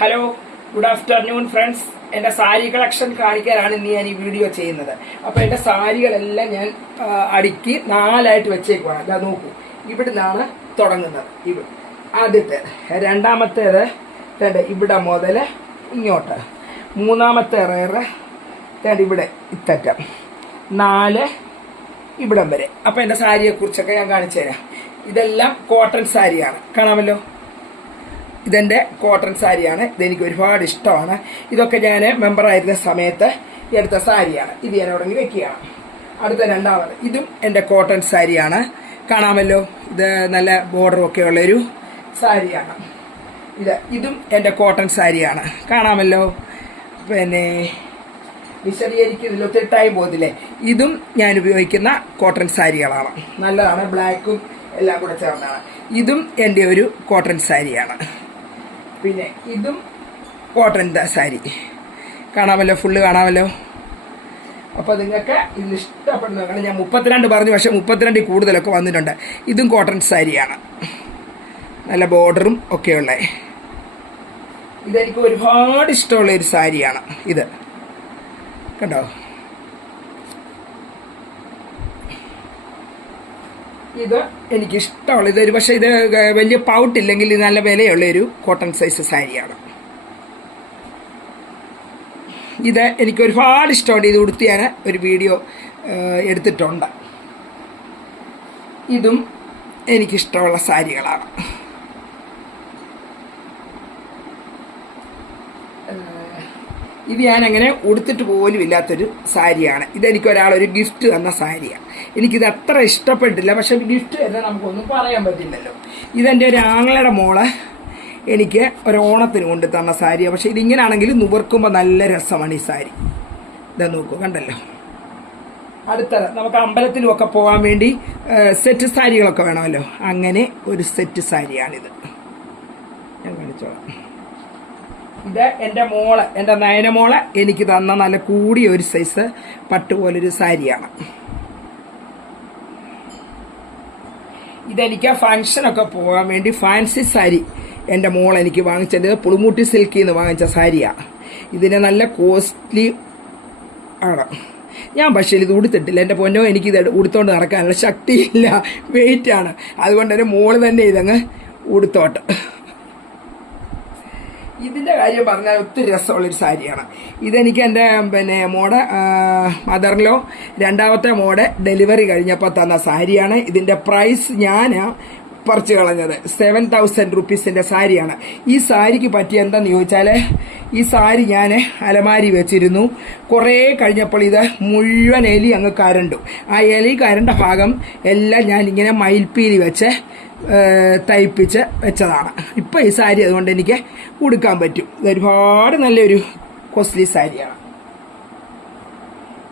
Hello good afternoon friends എന്റെ sari collection കാണിക്കാനാണ് ഇന്ന് ഞാൻ ഈ വീഡിയോ ചെയ്യുന്നത്. അപ്പൊ എന്റെ സാരികളെല്ലാം ഞാൻ അടുക്കി നാലായിട്ട് വെച്ചേക്കുവാണ്. അതാ നോക്കൂ ഇവിടുന്നാണ് തുടങ്ങുന്നത് ഇവിടെ ആദ്യത്തെ രണ്ടാമത്തേത് തേണ്ട ഇവിടെ മുതൽ ഇങ്ങോട്ട്. മൂന്നാമത്തെ റേറ് തേണ്ട ഇവിടെ ഇത്തറ്റം. നാല് ഇവിടം വരെ. അപ്പൊ എന്റെ സാരിയെ കുറിച്ചൊക്കെ ഞാൻ കാണിച്ചു തരാം ഇതെല്ലാം കോട്ടൺ സാരിയാണ്. കാണാമല്ലോ? ഇതെന്റെ കോട്ടൺ സാരിയാണ്. ഇതെനിക്ക് ഒരുപാട് ഇഷ്ടമാണ്. ഇതൊക്കെ ഞാൻ മെമ്പറായിരുന്ന സമയത്ത് എടുത്ത സാരിയാണ്. ഇത് ഞാൻ അവിടെ വെക്കുകയാണ്. അടുത്ത രണ്ടാമത്. ഇതും എന്റെ കോട്ടൺ സാരിയാണ്. കാണാമല്ലോ. ഇത് നല്ല ബോർഡറും ഒക്കെ ഉള്ളൊരു സാരിയാണ്. ഇത് ഇതും എന്റെ കോട്ടൺ സാരിയാണ്. കാണാമല്ലോ. പിന്നെ വിശദീകരിക്കുന്നില്ല ഒത്തിരി ടൈം പോകത്തില്ലേ? ഇതും ഞാൻ ഉപയോഗിക്കുന്ന കോട്ടൺ സാരികളാണ്. നല്ലതാണ്. ബ്ലാക്കും എല്ലാം കൂടെ ചേർന്നാണ്. ഇതും എന്റെ ഒരു കോട്ടൺ സാരിയാണ്. പിന്നെ ഇതും കോട്ടൺ സാരി. കാണാമല്ലോ ഫുള്ള് കാണാമല്ലോ. അപ്പോൾ നിങ്ങൾക്ക് ഇത് ഇഷ്ടപ്പെടുന്ന കാരണം ഞാൻ മുപ്പത്തിരണ്ട് പറഞ്ഞു പക്ഷേ മുപ്പത്തിരണ്ടിൽ കൂടുതലൊക്കെ വന്നിട്ടുണ്ട്. ഇതും കോട്ടൺ സാരിയാണ്. നല്ല ബോർഡറും ഒക്കെ ഒക്കെയുള്ള. ഇതെനിക്ക് ഒരുപാട് ഇഷ്ടമുള്ള ഒരു സാരിയാണ് ഇത്. കണ്ടോ? ഇത്? എനിക്ക് ഇഷ്ടമുള്ള ഇതൊരു പക്ഷേ ഇത് വലിയ പൗട്ടില്ലെങ്കിൽ ഇത് നല്ല വിലയുള്ള ഒരു കോട്ടൺ സൈസ് സാരിയാണ്. ഇത് എനിക്ക് ഒരുപാട് ഇഷ്ടമുണ്ട്. ഇത് ഉടുത്ത് ഞാൻ ഒരു വീഡിയോ എടുത്തിട്ടുണ്ട്. ഇതും എനിക്കിഷ്ടമുള്ള സാരികളാണ്. ഇത് ഞാൻ അങ്ങനെ ഉടുത്തിട്ട് പോലും ഇല്ലാത്തൊരു സാരിയാണ് ഇതെനിക്കൊരാളൊരു ഗിഫ്റ്റ് തന്ന സാരിയാണ്. എനിക്കിത് അത്ര ഇഷ്ടപ്പെട്ടില്ല. പക്ഷെ ഗിഫ്റ്റ് തന്നെ നമുക്കൊന്നും പറയാൻ പറ്റില്ലല്ലോ. ഇതെന്റെ ഒരു ആങ്ങളയുടെ മോളെ എനിക്ക് ഒരു ഓണത്തിന് കൊണ്ട് തന്ന സാരിയാണ് പക്ഷെ ഇതിങ്ങനാണെങ്കിൽ നുവർക്കുമ്പോൾ നല്ല രസമാണ് ഈ സാരി. ഇതാ നോക്കൂ കണ്ടല്ലോ. അടുത്ത നമുക്ക് അമ്പലത്തിലും ഒക്കെ പോകാൻ വേണ്ടി സെറ്റ് സാരികളൊക്കെ വേണമല്ലോ. അങ്ങനെ ഒരു സെറ്റ് സാരിയാണിത്. ഞാൻ കാണിച്ചോളാം. ഇത് എന്റെ മോൾ എന്റെ നയനമോൾ എനിക്ക് തന്ന നല്ല കൂടിയ ഒരു സൈസ് പട്ടുപോലൊരു സാരിയാണ്. ഇതെനിക്ക് ഫങ്ഷനൊക്കെ പോകാൻ വേണ്ടി ഫാൻസി സാരി എന്റെ മോൾ എനിക്ക് വാങ്ങിച്ചത് പുളിമൂട്ടി സിൽക്കിൽ നിന്ന് വാങ്ങിച്ച സാരിയാണ് ഇതിന് നല്ല കോസ്റ്റ്ലി ആണ്. ഞാൻ പക്ഷേ ഇത് ഉടുത്തിട്ടില്ല. എന്റെ പൊന്നോ എനിക്ക് ഇത് ഉടുത്തോണ്ട് നടക്കാനുള്ള ശക്തിയില്ല. വെയിറ്റാണ് അതുകൊണ്ട് എന്റെ മോൾ തന്നെ ഇതങ്ങ് ഉടുത്തോട്ട്. ഇതിന്റെ കാര്യം പറഞ്ഞാൽ ഒത്തിരി രസമുള്ളൊരു സാരിയാണ്. ഇതെനിക്ക് എന്റെ പിന്നെ മോടെ മദറിലോ രണ്ടാമത്തെ മോടെ ഡെലിവറി കഴിഞ്ഞപ്പോൾ തന്ന സാരിയാണ്. ഇതിന്റെ പ്രൈസ് ഞാൻ പറിച്ചു കളഞ്ഞത്. സെവൻ തൗസൻഡ് റുപ്പീസിന്റെ സാരിയാണ്. ഈ സാരിക്ക് പറ്റിയ എന്താന്ന് ചോദിച്ചാൽ ഈ സാരി ഞാൻ അലമാരി വെച്ചിരുന്നു. കുറേ കഴിഞ്ഞപ്പോൾ ഇത് മുഴുവൻ എലി അങ്ങ് കരണ്ടു. ആ എലി കരണ്ട ഭാഗം എല്ലാം ഞാൻ ഇങ്ങനെ മയിൽപ്പീലി വെച്ച് തയ്പ്പിച്ച് വെച്ചതാണ്. ഇപ്പോൾ ഈ സാരി അതുകൊണ്ട് എനിക്ക് ഉടുക്കാൻ പറ്റും. ഇതൊരുപാട് നല്ലൊരു കോസ്റ്റ്ലി സാരിയാണ്.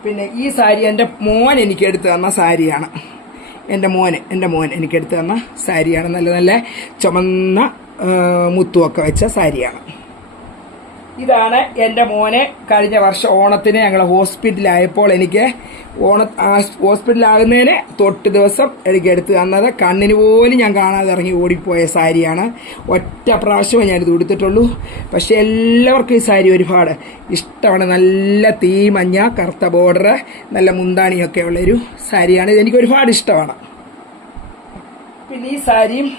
പിന്നെ ഈ സാരി എന്റെ മോൻ എനിക്ക് എടുത്തു തന്ന സാരിയാണ്. എന്റെ മോന് എന്റെ മോൻ എനിക്ക് എടുത്തു തന്ന സാരിയാണ്. നല്ല നല്ല ചുമന്ന മുത്തുമൊക്കെ വെച്ച സാരിയാണ്. ഇതാണ് എന്റെ മോനെ. കഴിഞ്ഞ വർഷം ഓണത്തിന് ഞങ്ങൾ ഹോസ്പിറ്റലായപ്പോൾ എനിക്ക് ഓണ ഹോസ്പിറ്റലാകുന്നതിന് തൊട്ട് ദിവസം എനിക്ക് എടുത്ത് തന്നത് കണ്ണിന് പോലും ഞാൻ കാണാതെ ഇറങ്ങി ഓടിപ്പോയ സാരിയാണ്. ഒറ്റ പ്രാവശ്യമേ ഞാനിത് ഉടുത്തിട്ടുള്ളൂ. പക്ഷെ എല്ലാവർക്കും ഈ സാരി ഒരുപാട് ഇഷ്ടമാണ്. നല്ല തീ മഞ്ഞ കറുത്ത ബോർഡർ നല്ല മുന്താണിയൊക്കെ ഉള്ളൊരു സാരിയാണ്. ഇതെനിക്ക് ഒരുപാട് ഇഷ്ടമാണ്. പിന്നെ ഈ സാരിയും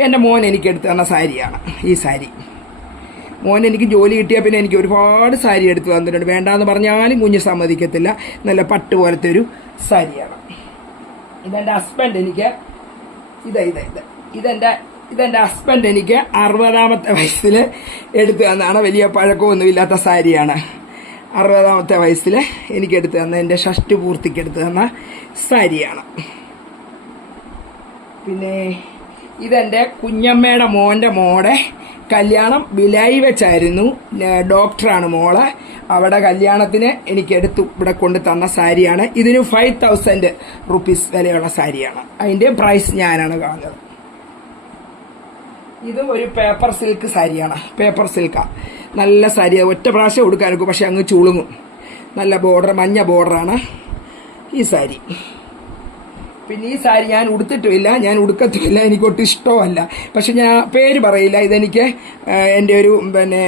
എന്റെ മോൻ എനിക്ക് എടുത്ത് തന്ന സാരിയാണ്. ഈ സാരി. മോൻ എനിക്ക് ജോലി കിട്ടിയാൽ പിന്നെ എനിക്ക് ഒരുപാട് സാരി എടുത്ത് തന്നിട്ടുണ്ട്. വേണ്ടാന്ന് പറഞ്ഞാലും കുഞ്ഞ് സമ്മതിക്കത്തില്ല. നല്ല പട്ട് പോലത്തെ ഒരു സാരിയാണ്. ഇതെന്റെ ഹസ്ബൻഡ് എനിക്ക്. ഇതാ ഇതാ ഇത്. ഇതെന്റെ ഇതെന്റെ ഹസ്ബൻഡ് എനിക്ക് അറുപതാമത്തെ വയസ്സിൽ എടുത്തു തന്നാണ്. വലിയ പഴക്കമൊന്നുമില്ലാത്ത സാരിയാണ്. അറുപതാമത്തെ വയസ്സിൽ എനിക്ക് എടുത്തു തന്ന എന്റെ ഷഷ്ടി പൂർത്തിക്ക് എടുത്തു തന്ന സാരിയാണ്. പിന്നെ ഇതെന്റെ കുഞ്ഞമ്മയുടെ മോന്റെ മോടെ കല്യാണം വിലായി വെച്ചായിരുന്നു. ഡോക്ടറാണ് മോൾ. അവിടെ കല്യാണത്തിന് എനിക്ക് എടുത്തു ഇവിടെ കൊണ്ട് തന്ന സാരിയാണ്. ഇതിന് ഫൈവ് തൗസൻഡ് റുപ്പീസ് വിലയുള്ള സാരിയാണ്. അതിന്റെ പ്രൈസ് ഞാനാണ് കാണുന്നത്. ഇത് ഒരു പേപ്പർ സിൽക്ക് സാരിയാണ്. പേപ്പർ സിൽക്കാണ് നല്ല സാരി. ഒറ്റ പ്രാവശ്യം കൊടുക്കാനൊക്കെ പക്ഷെ അങ്ങ് ചുളുങ്ങും. നല്ല ബോർഡർ മഞ്ഞ ബോർഡറാണ് ഈ സാരി. പിന്നെ ഈ സാരി ഞാൻ ഉടുത്തിട്ടുമില്ല ഞാൻ ഉടുക്കത്തുമില്ല എനിക്ക് ഒട്ടും പക്ഷെ ഞാൻ പേര് പറയില്ല ഇതെനിക്ക് എന്റെ ഒരു പിന്നെ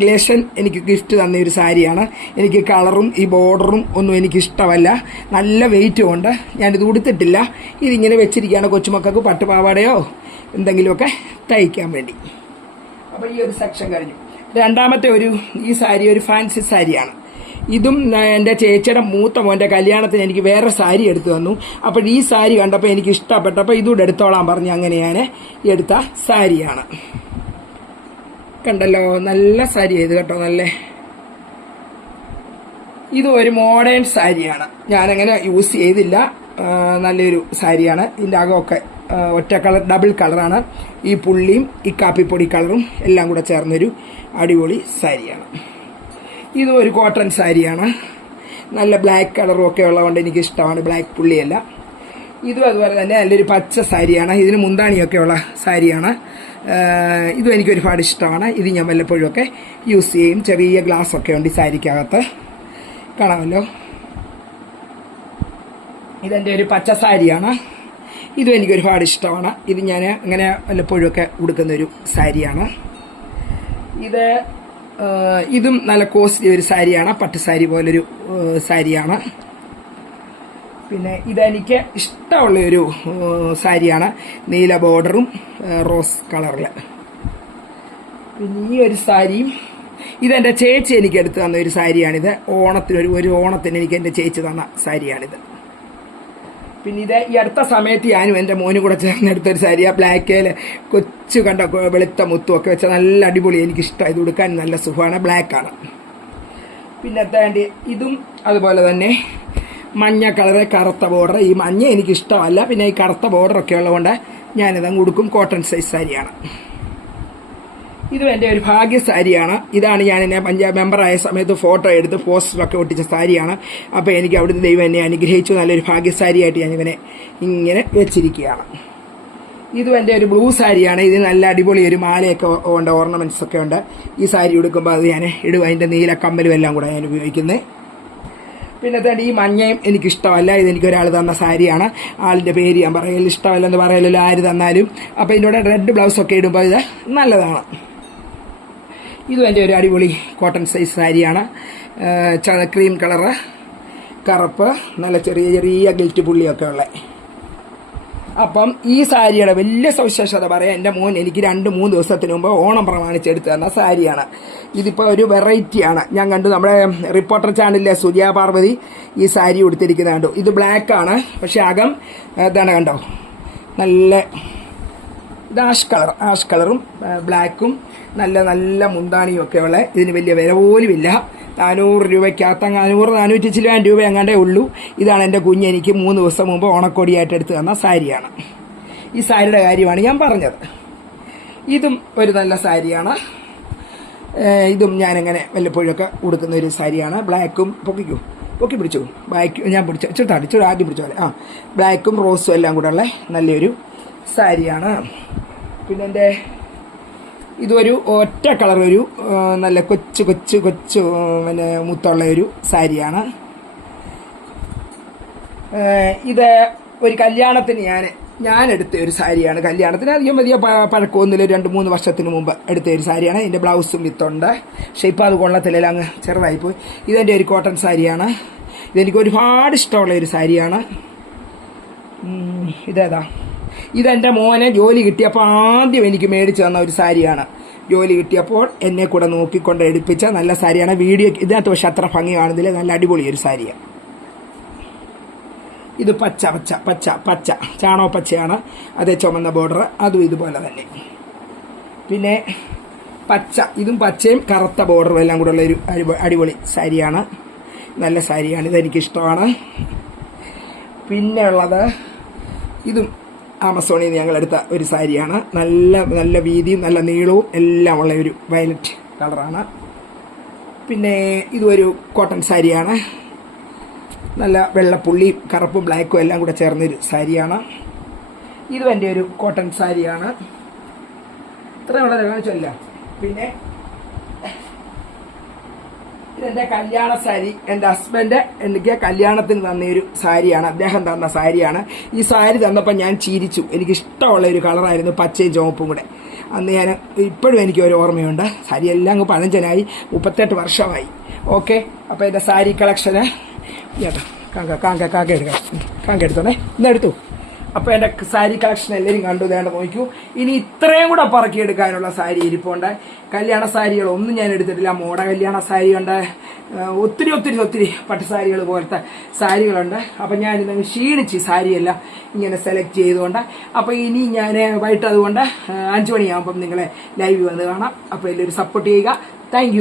റിലേഷൻ എനിക്ക് ഗിഫ്റ്റ് തന്ന ഒരു സാരിയാണ്. എനിക്ക് കളറും ഈ ബോർഡറും ഒന്നും എനിക്ക് ഇഷ്ടമല്ല. നല്ല വെയിറ്റും ഉണ്ട്. ഞാനിത് ഉടുത്തിട്ടില്ല. ഇതിങ്ങനെ വെച്ചിരിക്കുകയാണ് കൊച്ചുമക്കൾക്ക് പട്ടുപാവാടയോ എന്തെങ്കിലുമൊക്കെ തയ്ക്കാൻ വേണ്ടി. അപ്പോൾ ഈ ഒരു സെക്ഷൻ കഴിഞ്ഞു. രണ്ടാമത്തെ ഒരു ഈ സാരി ഒരു ഫാൻസി സാരിയാണ്. ഇതും എന്റെ ചേച്ചിയുടെ മൂത്ത മോന്റെ കല്യാണത്തിന് എനിക്ക് വേറെ സാരി എടുത്തു തന്നു. അപ്പോൾ ഈ സാരി കണ്ടപ്പോൾ എനിക്ക് ഇഷ്ടപ്പെട്ടപ്പോൾ ഇതുകൂടെ എടുത്തോളാൻ പറഞ്ഞു അങ്ങനെ ഞാൻ എടുത്ത സാരിയാണ്. കണ്ടല്ലോ നല്ല സാരി ഇത് കേട്ടോ നല്ല. ഇത് ഒരു മോഡേൺ സാരിയാണ്. ഞാനങ്ങനെ യൂസ് ചെയ്തില്ല. നല്ലൊരു സാരിയാണ്. ഇതിന്റെ അകമൊക്കെ ഒറ്റ കളർ ഡബിൾ കളറാണ്. ഈ പുള്ളിയും ഈ കാപ്പിപ്പൊടി കളറും എല്ലാം കൂടെ ചേർന്നൊരു അടിപൊളി സാരിയാണ്. ഇതും ഒരു കോട്ടൺ സാരിയാണ്. നല്ല ബ്ലാക്ക് കളറും ഒക്കെ ഉള്ളതുകൊണ്ട് എനിക്ക് ഇഷ്ടമാണ് ബ്ലാക്ക് പുള്ളിയല്ല. ഇതും അതുപോലെ തന്നെ നല്ലൊരു പച്ച സാരിയാണ്. ഇതിന് മുന്താണിയൊക്കെ ഉള്ള സാരിയാണ്. ഇതും എനിക്ക് ഒരുപാട് ഇഷ്ടമാണ്. ഇത് ഞാൻ വല്ലപ്പോഴും ഒക്കെ യൂസ് ചെയ്യും. ചെറിയ ഗ്ലാസ് ഒക്കെ ഉണ്ട് ഈ സാരിക്കകത്ത്. കാണാമല്ലോ. ഇതെന്റെ ഒരു പച്ച സാരിയാണ്. ഇതും എനിക്ക് ഒരുപാട് ഇഷ്ടമാണ്. ഇത് ഞാൻ അങ്ങനെ വല്ലപ്പോഴും ഒക്കെ ഉടുക്കുന്ന ഒരു സാരിയാണ്. ഇത് ഇതും നല്ല കോസ്റ്റ്ലി ഒരു സാരിയാണ് പട്ട് സാരി പോലൊരു സാരിയാണ്. പിന്നെ ഇതെനിക്ക് ഇഷ്ടമുള്ള ഒരു ആ, സാരിയാണ് നീല ബോർഡറും റോസ് കളറിൽ പിന്നെ ഈ ഒരു സാരിയും ഇതെന്റെ ചേച്ചി എനിക്ക് എടുത്തു തന്ന ഒരു സാരിയാണിത്. ഓണത്തിന് ഒരു ഒരു ഓണത്തിന് എനിക്ക് എന്റെ ചേച്ചി തന്ന സാരിയാണിത്. പിന്നെ ഇത് ഈ അടുത്ത സമയത്ത് ഞാനും എന്റെ മോനും കൂടെ ചേർന്നെടുത്തൊരു സാരി ആ ബ്ലാക്കേൽ കൊച്ചു കണ്ട വെളുത്ത മുത്തും ഒക്കെ വെച്ച നല്ല അടിപൊളി എനിക്ക് ഇഷ്ടം ഇത് കൊടുക്കാൻ നല്ല സുഖമാണ് ബ്ലാക്കാണ് പിന്നെ തേണ്ടി ഇതും അതുപോലെ തന്നെ മഞ്ഞ കളറ് കറുത്ത ബോർഡർ ഈ മഞ്ഞ എനിക്കിഷ്ടമല്ല. പിന്നെ ഈ കറുത്ത ബോർഡറൊക്കെ ഉള്ളതുകൊണ്ട് ഞാനിതങ്ങ് കൊടുക്കും കോട്ടൺ സൈസ് സാരിയാണ്. ഇതും എന്റെ ഒരു ഭാഗ്യ സാരിയാണ് ഇതാണ് ഞാൻ എന്നെ പഞ്ചാബ് മെമ്പറായ സമയത്ത് ഫോട്ടോ എടുത്ത് പോസ്റ്ററൊക്കെ ഒട്ടിച്ച സാരിയാണ്. അപ്പോൾ എനിക്ക് അവിടുന്ന് ദൈവം എന്നെ അനുഗ്രഹിച്ചു. നല്ലൊരു ഭാഗ്യ സാരിയായിട്ട് ഞാൻ ഇവനെ ഇങ്ങനെ വെച്ചിരിക്കുകയാണ്. ഇതും എന്റെ ഒരു ബ്ലൂ സാരിയാണ്. ഇത് നല്ല അടിപൊളി ഒരു മാലയൊക്കെ ഉണ്ട് ഓർണമെന്റ്സ് ഒക്കെ ഉണ്ട്. ഈ സാരി ഉടുക്കുമ്പോൾ അത് ഞാൻ ഇടും. അതിന്റെ നീല കമ്മലും എല്ലാം കൂടെ ഞാൻ ഉപയോഗിക്കുന്നത് പിന്നെ തേണ്ടി ഈ മഞ്ഞയും എനിക്കിഷ്ടമല്ല. ഇതെനിക്ക് ഒരാൾ തന്ന സാരിയാണ്. ആളിന്റെ പേര് ഞാൻ പറയലിഷ്ടമല്ലെന്ന് പറയലല്ലോ ആര് തന്നാലും. അപ്പോൾ ഇതിന്റെ റെഡ് ബ്ലൗസൊക്കെ ഇടുമ്പോൾ ഇത് നല്ലതാണ്. ഇതും എന്റെ ഒരു അടിപൊളി കോട്ടൺ സൈസ് സാരിയാണ്. ക്രീം കളറ് കറുപ്പ് നല്ല ചെറിയ ചെറിയ ഗിൽറ്റ് പുള്ളിയൊക്കെ ഉള്ള. അപ്പം ഈ സാരിയുടെ വലിയ സവിശേഷത പറയാം. എന്റെ മോൻ എനിക്ക് രണ്ട് മൂന്ന് ദിവസത്തിന് മുമ്പ് ഓണം പ്രമാണിച്ച് എടുത്തു തന്ന സാരിയാണ്. ഇതിപ്പോൾ ഒരു വെറൈറ്റിയാണ് ഞാൻ കണ്ടു നമ്മുടെ റിപ്പോർട്ടർ ചാനലിലെ സുജയ പാർവതി ഈ സാരി ഉടുത്തിരിക്കുന്നത് കണ്ടു. ഇത് ബ്ലാക്ക് ആണ്. പക്ഷേ അകം ഇതാണ് കണ്ടോ? നല്ല ഇത് ആഷ് കളർ ആഷ് കളറും ബ്ലാക്കും നല്ല നല്ല മുന്താണിയും ഒക്കെ ഉള്ള. ഇതിന് വലിയ വില പോലുമില്ല. നാനൂറ് രൂപയ്ക്കകത്ത് നാനൂറ് നാനൂറ്റി ചില്ലാൻ രൂപ എങ്ങാണ്ടേ ഉള്ളൂ. ഇതാണ് എന്റെ കുഞ്ഞ് എനിക്ക് മൂന്ന് ദിവസം മുമ്പ് ഓണക്കോടിയായിട്ട് എടുത്തു തന്ന സാരിയാണ്. ഈ സാരിയുടെ കാര്യമാണ് ഞാൻ പറഞ്ഞത്. ഇതും ഒരു നല്ല സാരിയാണ്. ഇതും ഞാനിങ്ങനെ വല്ലപ്പോഴൊക്കെ ഉടുക്കുന്ന ഒരു സാരിയാണ്. ബ്ലാക്കും പൊക്കിക്കും? പൊക്കി പിടിച്ചു? ബ്ലാക്ക് ഞാൻ പിടിച്ചു ചെറുതാടി ചെറു ആദ്യം പിടിച്ച പോലെ. ആ ബ്ലാക്കും റോസും എല്ലാം കൂടെ ഉള്ള നല്ലൊരു സാരിയാണ്. പിന്നെ എന്റെ ഇതൊരു ഒറ്റ കളർ ഒരു നല്ല കൊച്ചു കൊച്ചു കൊച്ചു പിന്നെ മുത്തുള്ള ഒരു സാരിയാണ്. ഇത് ഒരു കല്യാണത്തിന് ഞാൻ ഞാൻ എടുത്ത ഒരു സാരിയാണ്. കല്യാണത്തിന് അധികം വലിയ പഴക്കമൊന്നുമില്ല. രണ്ട് മൂന്ന് വർഷത്തിന് മുമ്പ് എടുത്ത ഒരു സാരിയാണ്. ഇതിന്റെ ബ്ലൗസും വിത്തുണ്ട്. പക്ഷേ ഇപ്പോൾ അത് കൊള്ളത്തില്ല. അങ്ങ് ചെറുതായിപ്പോയി ഇതെന്റെ ഒരു കോട്ടൺ സാരിയാണ്. ഇതെനിക്ക് ഒരുപാട് ഇഷ്ടമുള്ള ഒരു സാരിയാണ്. ഇതേതാ? ഇതെന്റെ മോനെ ജോലി കിട്ടിയപ്പോൾ ആദ്യം എനിക്ക് മേടിച്ചു തന്ന ഒരു സാരിയാണ്. ജോലി കിട്ടിയപ്പോൾ എന്നെ കൂടെ നോക്കിക്കൊണ്ട് എടുപ്പിച്ച നല്ല സാരിയാണ്. വീഡിയോ ഇതിനകത്ത് പക്ഷെ അത്ര ഭംഗി കാണുന്നില്ല. നല്ല അടിപൊളി ഒരു സാരിയാണ് ഇത് പച്ച പച്ച പച്ച പച്ച. ചാണോ പച്ചയാണ്. അതേ ചുമന്ന ബോർഡർ അതും ഇതുപോലെ തന്നെ. പിന്നെ പച്ച. ഇതും പച്ചയും കറുത്ത ബോർഡറും എല്ലാം കൂടെ ഉള്ള ഒരു അടിപൊ- അടിപൊളി സാരിയാണ്. നല്ല സാരിയാണ്. ഇതെനിക്കിഷ്ടമാണ്. പിന്നെ ഉള്ളത് ഇതും ആമസോണിൽ നിന്ന് ഞങ്ങൾ എടുത്ത ഒരു സാരിയാണ്. നല്ല നല്ല വീതിയും നല്ല നീളവും എല്ലാം ഉള്ള ഒരു വയലറ്റ് കളറാണ്. പിന്നെ ഇതൊരു കോട്ടൺ സാരിയാണ്. നല്ല വെള്ളപ്പുള്ളിയും കറുപ്പും ബ്ലാക്കും എല്ലാം കൂടെ ചേർന്നൊരു സാരിയാണ്. ഇതും എന്റെ ഒരു കോട്ടൺ സാരിയാണ്. ഇത്ര വളരെ കാണിച്ചല്ല പിന്നെ ഇതെന്റെ കല്യാണ സാരി എന്റെ ഹസ്ബൻഡ് എനിക്ക് കല്യാണത്തിന് തന്ന ഒരു സാരിയാണ് അദ്ദേഹം തന്ന സാരിയാണ് ഈ സാരി തന്നപ്പോൾ ഞാൻ ചിരിച്ചു എനിക്ക് ഇഷ്ടമുള്ള ഒരു കളറായിരുന്നു പച്ചയും ചുവപ്പും കൂടെ അന്ന് ഞാൻ ഇപ്പോഴും എനിക്ക് ഒരു ഓർമ്മയുണ്ട് സാരി എല്ലാം അങ്ങ് പഴഞ്ചനായി മുപ്പത്തെട്ട് വർഷമായി ഓക്കെ അപ്പോൾ എന്റെ സാരി കളക്ഷന് കേട്ടോ കാങ്ക കാങ്ക കാങ്ക എടുക്കാം കാങ്ക എടുത്തോണേ ഇന്നെടുത്തു അപ്പോൾ എന്റെ സാരി കളക്ഷൻ എല്ലാവരും കണ്ടു വേണ്ട നോക്കൂ. ഇനി ഇത്രയും കൂടെ പറക്കിയെടുക്കാനുള്ള സാരി ഇരിപ്പുണ്ട്. കല്യാണ സാരികളൊന്നും ഞാൻ എടുത്തിട്ടില്ല. മോഡ കല്യാണ സാരിയുണ്ട് ഒത്തിരി ഒത്തിരി ഒത്തിരി പട്ടുസാരികൾ പോലത്തെ സാരികളുണ്ട്. അപ്പം ഞാൻ ഇന്ന് ക്ഷീണിച്ച് സാരിയെല്ലാം ഇങ്ങനെ സെലക്ട് ചെയ്തുകൊണ്ട് അപ്പോൾ ഇനി ഞാൻ വൈകിട്ട് അതുകൊണ്ട് അഞ്ച് മണിയാകുമ്പം നിങ്ങളെ ലൈവ് വന്ന് കാണാം. അപ്പോൾ എല്ലാവരും സപ്പോർട്ട് ചെയ്യുക. താങ്ക്